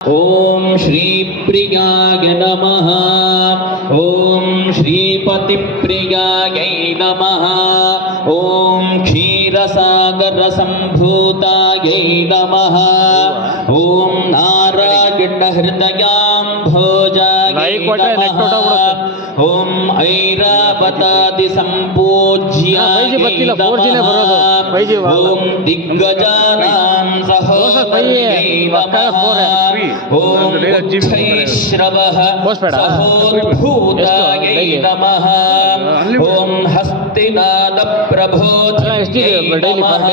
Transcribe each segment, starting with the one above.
ओम श्री प्रियाय नमः। ओम श्रीपति प्रियाय नमः। ओम क्षीरसागर संभूताय नमः। ओम नारायण हृदयाम्भोजाय नमः। ओम ऐरावतादि संपूज्याय नमः। ओम दिग्गजानां सहोदराय नमः। ओम उच्छैश्रवः सहोद्भूताय नमः। ओम हस्तिनाद प्रबोधाय नमः।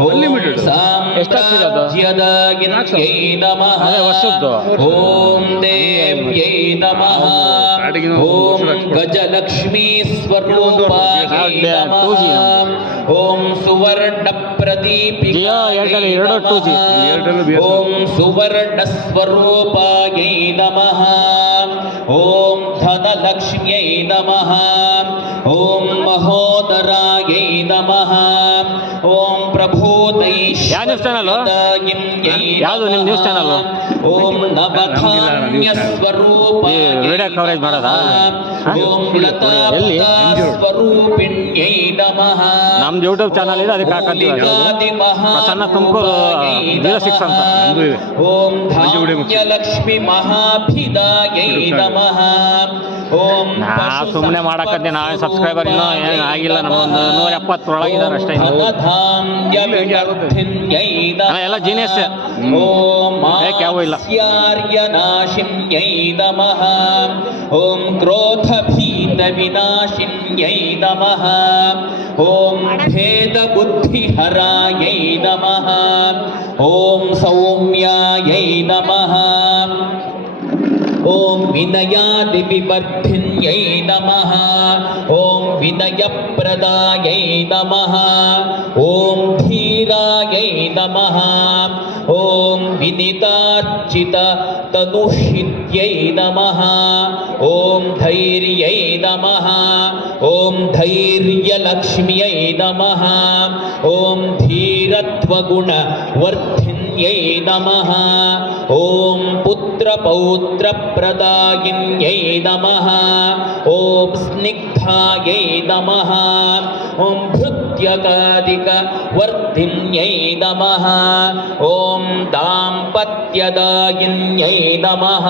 ओम साम्राज्यदायिन्यै नमः। ओम देव्यै नमः। ओम गजलक्ष्मी स्वरूपाय नमः। ओम सुवर्ण प्रदीपिकाय नमः। ओम सुवर्ण स्वरूपाय नमः। ओम धनलक्ष्म्यै नमः। ओम महोदराय नमः। ओम ಯಾವುದು ನಿಮ್ಮ ನ್ಯೂಸ್ ಚಾನಲ್? ಓಂ ನವಧಾನ್ಯ ಸ್ವರೂಪಾಯ ಕವರೇಜ್ ಮಾಡೋದಾ? ಓಂ ಲತಾ ಸ್ವರೂಪಿಣ್ಯೈ ನಮಃ. ನಮ್ದು ಯೂಟ್ಯೂಬ್ ಚಾನಲ್ ಇದೆ, ಅದಕ್ಕೆ ಹಾಕಂತೀವಿ. ಪ್ರಸನ್ನ ತುಮಕೂರು 06 ಅಂತ. ಓಂ ಧಾನ್ಯಲಕ್ಷ್ಮಿ ಮಹಾಭಿದಾಯೈ ನಮಃ. ಓಂ ಸುಮ್ಮನೆ ಮಾಡಕತ್ತೆ, ನಾವೇ ಸಬ್ಸ್ಕ್ರೈಬರ್ ಇನ್ನೂ ಆಗಿಲ್ಲ, ನಮ್ಮೊಂದು 170 ಒಳಗಿದ್ದಾರೆ ಅಷ್ಟೇ. ಎಲ್ಲ ಜೀನಿಯಸ್. ಓಂ ಯಾವೂ ಇಲ್ಲ. ಆರ್ಯನಾಶಿನ್ಯೈ ನಮಃ. ಓಂ ಕ್ರೋಧ ಭೀತ ವಿನಾಶಿನ್ಯೈ ನಮಃ. ಓಂ ಭೇದ ಬುದ್ಧಿ ಹರಾಯೈ ನಮಃ. ಓಂ ಸೌಮ್ಯಾಯೈ ನಮಃ. ಓಂ ವಿನಯಾದಿ ವಿವರ್ಧಿನ್ಯೈ ನಮಃ. ಓಂ ವಿನಯಪ್ರದಾಯೈ ನಮಃ. ಓಂ ಧೀರಾಯೈ ನಮಃ. ಓಂ ವಿನಿತಾರ್ಚಿತ ತನುಷಿತ್ಯೈ ನಮಃ. ಓಂ ಧೈರ್ಯೈ ನಮಃ. ಓಂ ಧೈರ್ಯಲಕ್ಷ್ಮ್ಯೈ ನಮಃ. ಓಂ ಧೀರತ್ವಗುಣ ವರ್ಧಿನ್ಯೈ ನಮಃ. ಓಂ ಪುತ್ರಪೌತ್ರ ಪ್ರದಾಯಿನ್ಯೈ ನಮಃ. ಓಂ ಸ್ನಿಗ್ಧಾಯೈ ನಮಃ. ಓಂ ಭೃತ್ಯಕಾದಿಕ ವರ್ಧಿನ್ಯೈ ನಮಃ. ಓಂ ದಾಂಪತ್ಯದಾಯಿನ್ಯೈ ನಮಃ.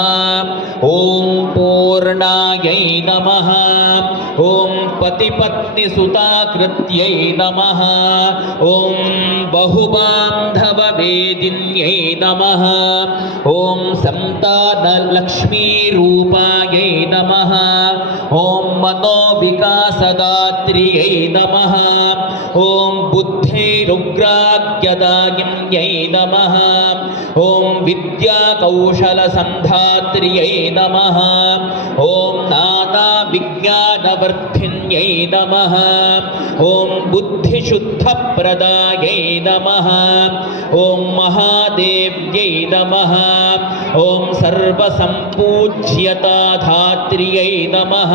ಓಂ ಪೂರ್ಣಾಯೈ ನಮಃ. ಓಂ ಪತಿಪತ್ನಿ ಸುತಾಕೃತ್ಯೈ ನಮಃ. ಓಂ ಬಹುಬಾಂಧವ ವೇದಿನ್ಯೈ ನಮಃ. ಓಂ ಸಂತಾನ ಲಕ್ಷ್ಮೀ ರೂಪಾಯೈ ನಮಃ. ಓಂ ಮನೋವಿಕಾಸದಾತ್ರಿಯೈ ನಮಃ. ಓಂ ಬುದ್ಧೈರುಗ್ರಾಗ್ಯದಾಯಿನ್ಯೈ ನಮಃ. ಓಂ ವಿದ್ಯಾಕೌಶಲ ಸಂಧಾತ್ರಿಯೈ ನಮಃ. ಓಂ ನಾನಾ ವಿಜ್ಞಾನವರ್ಧಿನ್ಯೈ ನಮಃ. ಓಂ ಬುದ್ಧಿಶುದ್ಧ ಪ್ರದಾಯೈ ನಮಃ. ಓಂ ಮಹಾದೇವ್ಯೈ ನಮಃ. ಓಂ ಸರ್ವಸಂಪೂಜ್ಯತಾಧಾತ್ರಿಯೈ ನಮಃ.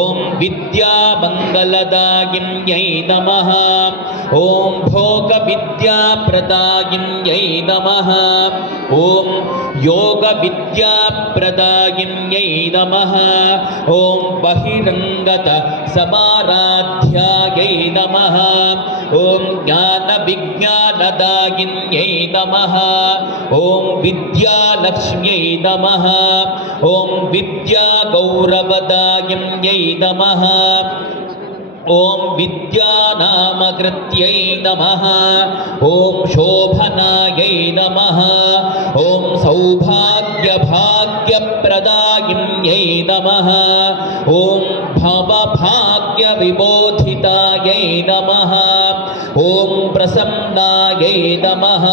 ಓಂ ವಿದ್ಯಾಮಂಗಲದಾಯಿನ್ಯೈ ನಮಃ. ಓಂ ಭೋಗವಿದ್ಯಾಪ್ರದಾಯಿನ್ಯೈ ನಮಃ. ಓಂ ಯೋಗವಿದ್ಯಾಪ್ರದಾಯಿನ್ಯೈ ನಮಃ. ಓಂ ಬಹಿರಂಗತ ಸಮಾರಾಧ್ಯಾಯೈ ನಮಃ. ಓಂ ಜ್ಞಾನವಿಜ್ಞಾನದಾಯಿನ್ಯೈ ನಮಃ. ಓಂ ವಿದ್ಯಾಲಕ್ಷ್ಮ್ಯೈ ನಮಃ. ಓಂ ವಿದ್ಯಾಗೌರವದಾಯಿನ್ಯೈ ನಮಃ. ಓಂ ವಿದ್ಯಾನಾಮಕೃತ್ಯೈ ನಮಃ. ಓಂ ಶೋಭನಾಯೈ ನಮಃ. ಓಂ ಸೌಭಾಗ್ಯಭಾಗ್ಯಪ್ರದಾಯಿನ್ಯೈ ನಮಃ. ಓಂ ಭವಭಾಗ್ಯವಿಬೋಧಿತಾಯೈ ನಮಃ. ಓಂ ಪ್ರಸನ್ನಾಯೈ ನಮಃ.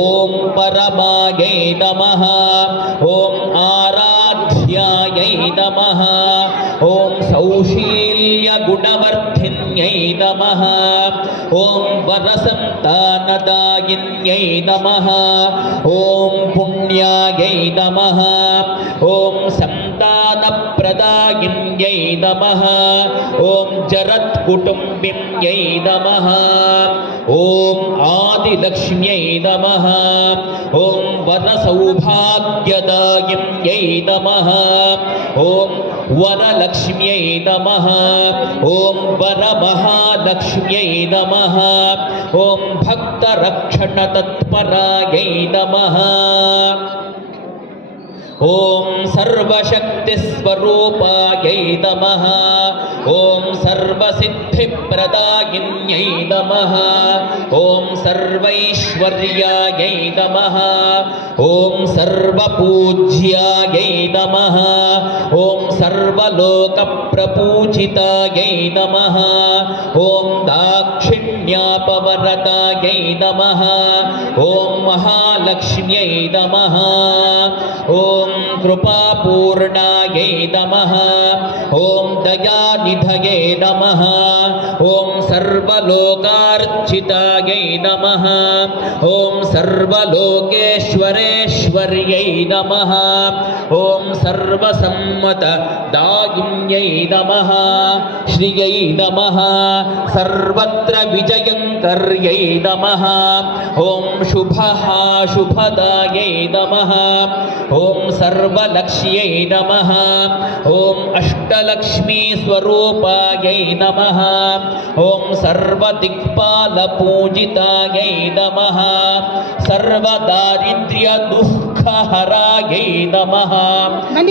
ಓಂ ಪರಮಾಯೈ ನಮಃ. ಓಂ ಆರಾಧ್ಯಾಯೈ ನಮಃ. ಓಂ ಸೌಶೀಲ್ಯ ಗುಣವರ್ಧಿನ್ಯೈ ನಮಃ. ಓಂ ವರಸಂತಾನದಾಯಿನ್ಯೈ ನಮಃ. ಓಂ ಪುಣ್ಯಾಯೈ ನಮಃ. ಓಂ ಸಂತಾನಪ್ರದಾಯಿನ್ಯೈ यै नमः ॐ जरत्कुटुम्बिन्यै नमः ॐ आदिलक्ष्म्यै नमः ॐ वरसौभाग्यदायिन्यै नमः ॐ वरलक्ष्म्यै नमः ॐ वरमहालक्ष्म्यै नमः ॐ भक्तरक्षणतत्परायै नमः ॐ सर्वशक्तिस्वरूपायै नमः ॐ सर्वसिद्धिप्रदायिन्यै नमः ॐ सर्वैश्वर्यायै नमः ॐ सर्वपूज्यायै नमः ॐ सर्वलोकप्रपूजितायै नमः ॐ दाक्षिण्यापवरदायै नमः ॐ महालक्ष्म्यै नमः ॐ कृपापूर्णायै नमः ॐ दयानिधये नमः ॐ सर्वलोकार्चितायै नमः ॐ सर्वलोकेश्वरेश्वर्यै नमः ॐ सर्वसम्मतदायिन्यै नमः श्रियै नमः सर्वत्र विजयङ्कर्यै नमः ॐ शुभदायै नमः ॐ सर्वलक्ष्यै नमः ॐ अष्टलक्ष्मीस्वरूपायै नमः ॐ सर्वदिक्पालपूजितायै नमः सर्वदारिद्र्यदुःखहरायै नमः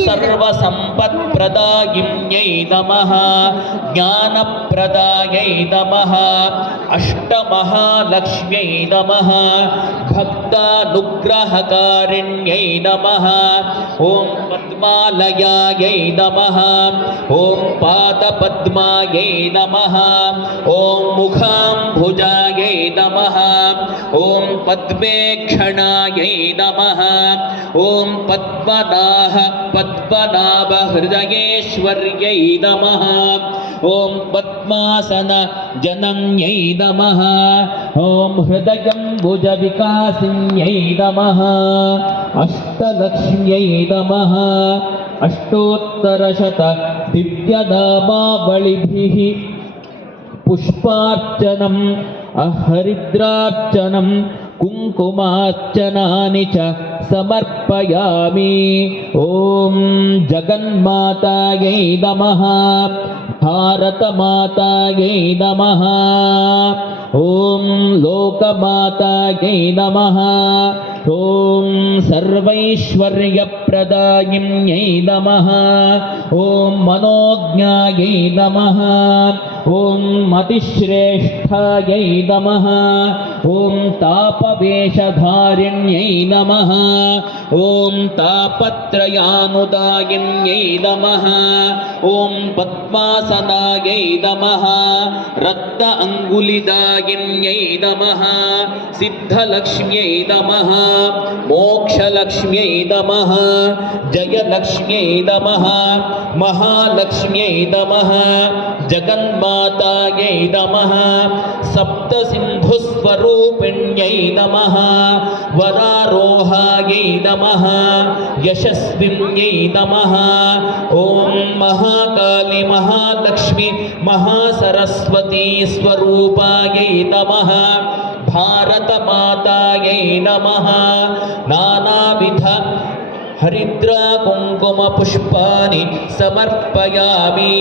सर्वसम्पत्प्रदायिन्यै नमः ज्ञानप्रदायै नमः अष्टमहालक्ष्म्यै नमः भक्तानुग्रहकारिण्यै नमः ॐ पद्मालयायै नमः ॐ पादपद्मायै नमः ॐ मुखाम्भुजायै नमः ॐ पद्मेक्षणायै नमः ॐ पद्मनाभहृदयेश्वर्यै नमः ॐ पद्मासनजनन्यै नमः ॐ हृदयम्बुजविकासिन्यै नमः अष्टलक्ष्म्यै नमः अष्टोत्तरशत दिव्यनामावलिभिः पुष्पार्चनम् हरिद्रार्चनं कुङ्कुमार्चनानि च समर्पयामि ॐ जगन्मातायै नमः भारतमातायै नमः ॐ लोकमातायै नमः ॐ सर्वैश्वर्यप्रदायिन्यै नमः ॐ मनोज्ञायै नमः ॐ मतिश्रेष्ठायै नमः ॐ तापवेशधारिण्यै नमः ॐ तापत्रयानुदायिन्यै नमः ॐ पद्मासनायै नमः रक्त अङ्गुलिदायिन्यै नमः सिद्धलक्ष्म्यै नमः मोक्षलक्ष्म्यै नमः जयलक्ष्म्यै नमः महालक्ष्म्यै नमः जगन्मातायै नमः सप्तसिन्धुस्वरूपिण्यै नमः वरारोहायै नमः यशस्विन्यै नमः ॐ महाकाली महालक्ष्मी महासरस्वती स्वरूपायै नमः भारतमातायै नमः नानाविध हरिद्रा कुङ्कुमपुष्पाणि समर्पयामि।